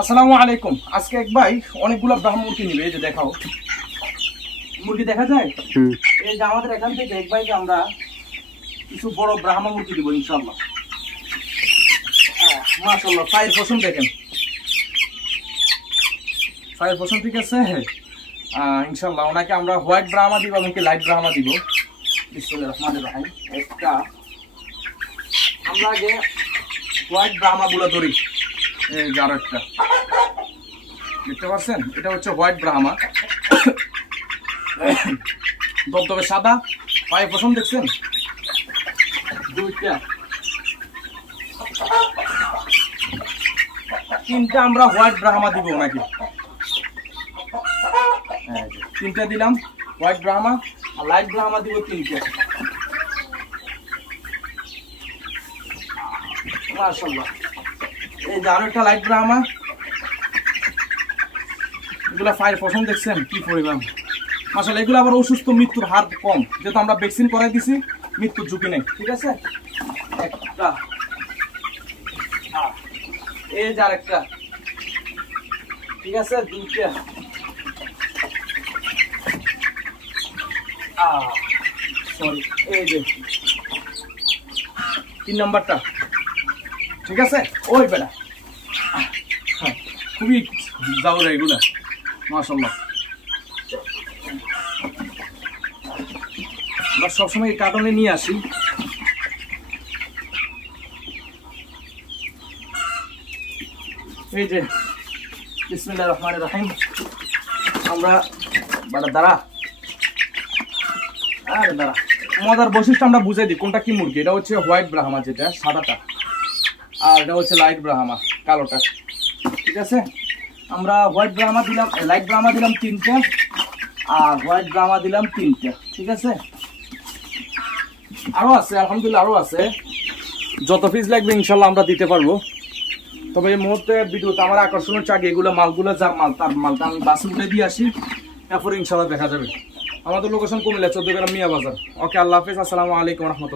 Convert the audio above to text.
আসসালামু আলাইকুম। আজকে এক ভাই অনেকগুলো ব্রাহ্মণ মুরগি নিবে, এই যে দেখাও মুরগি দেখা যায়। এই যে আমাদের এখান থেকে এক ভাইকে আমরা কিছু বড় ব্রাহ্মণ মুরগি দিব ইনশাআল্লাহ। মাশাআল্লাহ, পায়ের পছন্দ দেখেন, পায়ের পছন্দ ঠিক আছে। ইনশাআল্লাহ ওনাকে আমরা হোয়াইট ব্রাহ্মা দিব এবং লাইট ব্রাহ্মা দিব। বিসমিল্লাহির রহমানির রহিম। একটা আমরা আগে হোয়াইট ব্রাহ্মা গুলো ধরি, এই যে আরেকটা দেখতে পাচ্ছেন, এটা হচ্ছে হোয়াইট ব্রাহ্মা, দবদবে সাদা, পায়ে পছন্দ দেখছেন দুইটা। তিনটা আমরা হোয়াইট ব্রাহ্মা দিব ওনাকে, তিনটা দিলাম হোয়াইট ব্রাহ্মা, আর লাইট ব্রাহ্মা দিব তিনটা। মাশাআল্লাহ, এই যে আরো একটা লাইট ব্রাহ্মা, এগুলা ফায়ার পছন্দ দেখছেন কি পরিমাণ। মাশাআল্লাহ, এগুলো আবার অসুস্থ মৃত্যুর হার কম, যেহেতু আমরা ভ্যাকসিন করাই দিছি, মৃত্যুর ঝুঁকি নেই। ঠিক আছে, একটা এই যে আরেকটা, ঠিক আছে দুইটা। সরি, এই যে তিন নাম্বারটা, ঠিক আছে। ওই বেটা খুবই যাও রে এগুলা, মাশাআল্লাহ। আমরা সবসময় এই কার্টনে নিয়ে আসি। এই যে বিসমিল্লাহির রহমানির রহিম। আমরা দাঁড়া মজার বৈশিষ্ট্য আমরা বুঝাই দিই কোনটা কি মুরগি। এটা হচ্ছে হোয়াইট ব্রাহ্মা, যেটা সাদাটা, আর এটা হচ্ছে লাইট ব্রাহ্মা, কালোটা। ঠিক আছে, আমরা হোয়াইট ব্রাহ্মা দিলাম, লাইট ব্রাহ্মা দিলাম তিনটে, আর হোয়াইট ব্রাহ্মা দিলাম তিনটে। ঠিক আছে, আরো আছে আলহামদুলিল্লাহ, আরো আছে। যত পিস লাগবে ইনশাল্লাহ আমরা দিতে পারবো। তবে এই মুহূর্তে ভিডিওতে আমার আকর্ষণ হচ্ছে আগে এগুলো মালগুলো, যার মাল তার মালটা আমি বাসে উঠে দিয়ে আসি, এরপরে ইনশাল্লাহ দেখা যাবে। আমাদের লোকেশন কুমিল্লা 14 গ্রাম মিয়া বাজার। ওকে, আল্লাহ হাফেজ, আসসালামু আলাইকুম রহমতুল্লাহ।